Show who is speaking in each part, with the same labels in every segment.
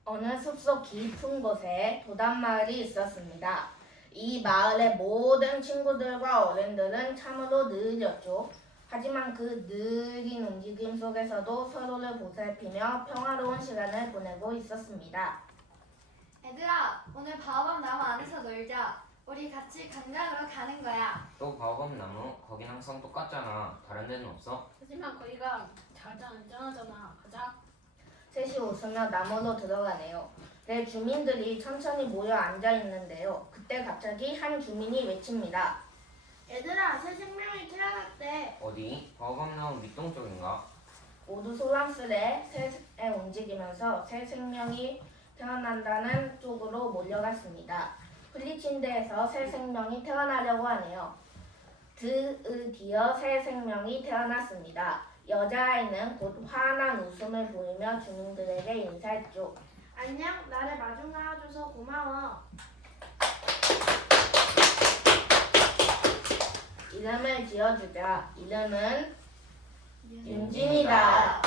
Speaker 1: 어느 숲속 깊은 곳에 도단마을이 있었습니다. 이 마을의 모든 친구들과 어른들은 참으로 느렸죠. 하지만 그 느린 움직임 속에서도 서로를 보살피며 평화로운 시간을 보내고 있었습니다.
Speaker 2: 얘들아, 오늘 바오밥 나무 안에서 놀자. 우리 같이 강당으로 가는 거야.
Speaker 3: 또 바오밥 나무? 거긴 항상 똑같잖아. 다른 데는 없어?
Speaker 4: 하지만 거기가 가장 안전하잖아. 가자.
Speaker 1: 셋이 웃으며 나무로 들어가네요. 내 주민들이 천천히 모여 앉아 있는데요. 그때 갑자기 한 주민이 외칩니다.
Speaker 2: 얘들아, 새 생명이 태어났대.
Speaker 3: 어디? 바오밥 나무 밑동 쪽인가?
Speaker 1: 모두 소란스레 새에 움직이면서 새 생명이 태어난다는 쪽으로 몰려갔습니다. 플리친드에서 새 생명이 태어나려고 하네요. 드디어 새 생명이 태어났습니다. 여자아이는 곧 환한 웃음을 보이며 주민들에게 인사했죠.
Speaker 2: 안녕, 나를 마중 나와줘서 고마워.
Speaker 1: 이름을 지어주자. 이름은 윤진이다.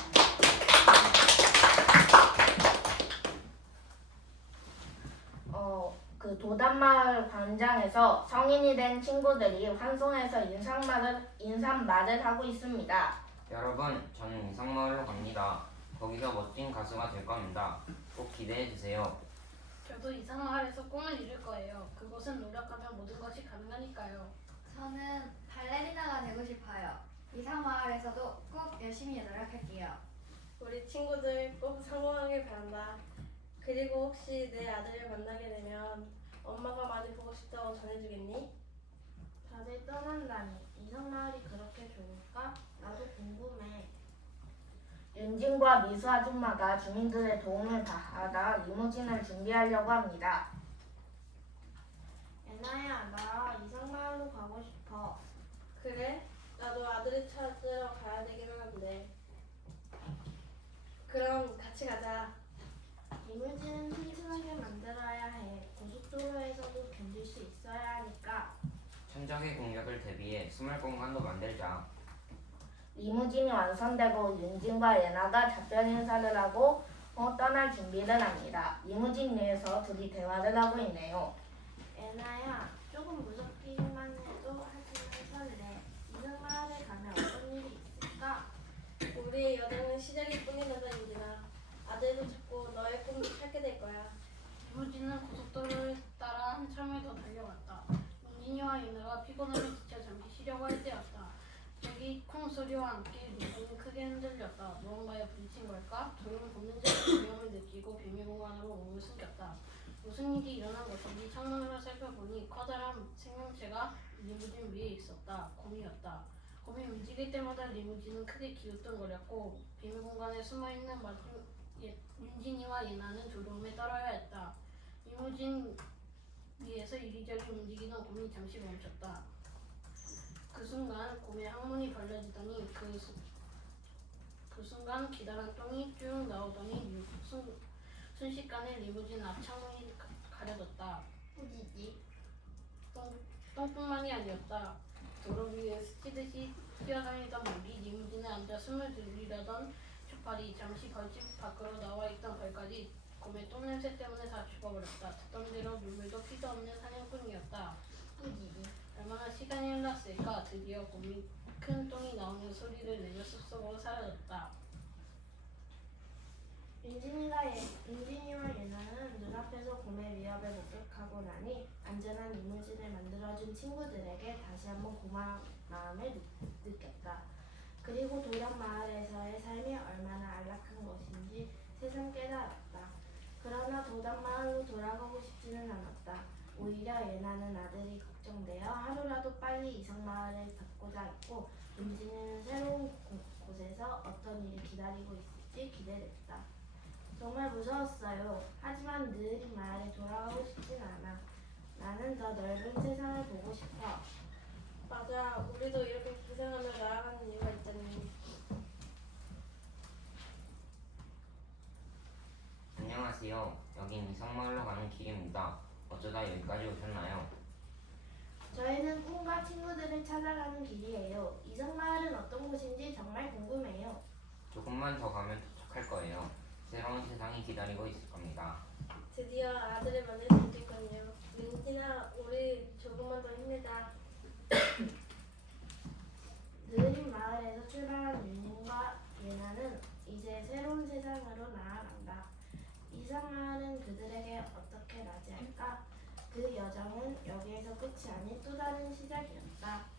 Speaker 1: 그 도단마을 광장에서 성인이 된 친구들이 환송해서 인사말을 하고 있습니다.
Speaker 3: 여러분, 저는 이상마을로 갑니다. 거기서 멋진 가수가 될 겁니다. 꼭 기대해 주세요.
Speaker 4: 저도 이상마을에서 꿈을 이룰 거예요. 그곳은 노력하면 모든 것이 가능하니까요.
Speaker 2: 저는 발레리나가 되고 싶어요. 이상마을에서도 꼭 열심히 노력할게요.
Speaker 5: 우리 친구들 꼭 성공하길 바란다. 그리고 혹시 내 아들을 만나게 되면 엄마가 많이 보고 싶다고 전해주겠니?
Speaker 2: 다들 떠난다니. 이상마을이 그렇게 좋을까? 나도 궁금해.
Speaker 1: 윤진과 미수 아줌마가 주민들의 도움을 받아 리무진을 준비하려고 합니다.
Speaker 2: 애나야, 나 이상마을로 가고 싶어.
Speaker 5: 그래? 나도 아들을 찾으러 가야 되기는 한데. 그럼 같이 가자.
Speaker 2: 리무진은 튼튼하게 만들어야 해. 고속도로에서도 견딜 수 있어야 하니까.
Speaker 3: 천적의 공격을 대비해 숨을 공간도 만들자.
Speaker 1: 리무진이 완성되고 윤진과 예나가 작별 인사를 하고 떠날 준비를 합니다. 리무진 내에서 둘이 대화를 하고 있네요.
Speaker 2: 애나야, 조금 무섭기만 해도 하지만 설레. 이상마을에 가면 어떤 일이 있을까?
Speaker 5: 우리의 여정은 시작일 뿐이란다, 윤진아. 아들도 찾고 너의 꿈도 찾게 될 거야.
Speaker 4: 리무진은 고속도로를 따라 한참을 더 달려갔다. 윤진이와 예나가 피곤함에 지쳐 잠시 쉬려고 할 때였다. 갑자기 콩 소리와 함께 리무진이 크게 흔들렸다. 무언가에 부딪힌 걸까? 둘은 본능적인 위험을 느끼고 비밀 공간으로 몸을 숨겼다. 무슨 일이 일어난 것인지 창문으로 살펴보니 커다란 생명체가 리무진 위에 있었다. 곰이었다. 곰이 움직일 때마다 리무진은 크게 기웃뚱거렸고 비밀 공간에 숨어있는 윤진이와 예나는 두려움에 떨어야 했다. 리무진 위에서 이리저리 움직이던 곰이 잠시 멈췄다. 그 순간 곰의 항문이 벌려지더니 그 순간 기다란 똥이 쭉 나오더니 순식간에 리무진 앞창문이 가려졌다.
Speaker 2: 꾸지지.
Speaker 4: 똥뿐만이 아니었다. 도로 위에 스치듯이 뛰어다니던 물이 리무진에 앉아 숨을 들이려던 초파리 잠시 벌집 밖으로 나와 있던 벌까지 곰의 똥냄새 때문에 다 죽어버렸다. 듣던 대로 눈물도 피도 없는 사냥꾼이었다.
Speaker 2: 꾸지지.
Speaker 4: 얼마나 시간이 흘렀을까. 드디어 곰이 큰 똥이 나오는 소리를 내며 숲속으로 사라졌다.
Speaker 2: 윤진이와 예나는 눈앞에서 곰의 위협을 목격하고 나니 안전한 리무진을 만들어준 친구들에게 다시 한번 고마운 마음을 느꼈다. 그리고 도련 마을에서의 삶이 얼마나 안락한 것인지 새삼 깨달았다. 그러나 도단 마을로 돌아가고 싶지는 않았다. 오히려 예나는 아들이 걱정되어 하루라도 빨리 이성 마을에 닿고자 했고, 윤진이는 새로운 곳에서 어떤 일이 기다리고 있을지 기대됐다. 정말 무서웠어요. 하지만 늘 이 마을에 돌아가고 싶진 않아. 나는 더 넓은 세상을 보고 싶어.
Speaker 5: 맞아, 우리도 이렇게 고생하며 나아가는 이유가 있잖니.
Speaker 3: 안녕하세요. 여긴 이상마을로 가는 길입니다. 어쩌다 여기까지 오셨나요?
Speaker 2: 저희는 꿈과 친구들을 찾아가는 길이에요. 이성 마을은 어떤 곳인지 정말 궁금해요.
Speaker 3: 조금만 더 가면 도착할 거예요. 새로운 세상이 기다리고 있을 겁니다.
Speaker 5: 드디어 아들을 만날 수 있겠군요. 윤진아, 우리 조금만 더 힘내자.
Speaker 2: 느린 마을에서 출발한 윤님과 예나는 이제 새로운 세상으로 나아간다. 이상 마을은 그들에게 어떻게 맞이할까? 그 여정은 여기에서 끝이 아닌 또 다른 시작이었다.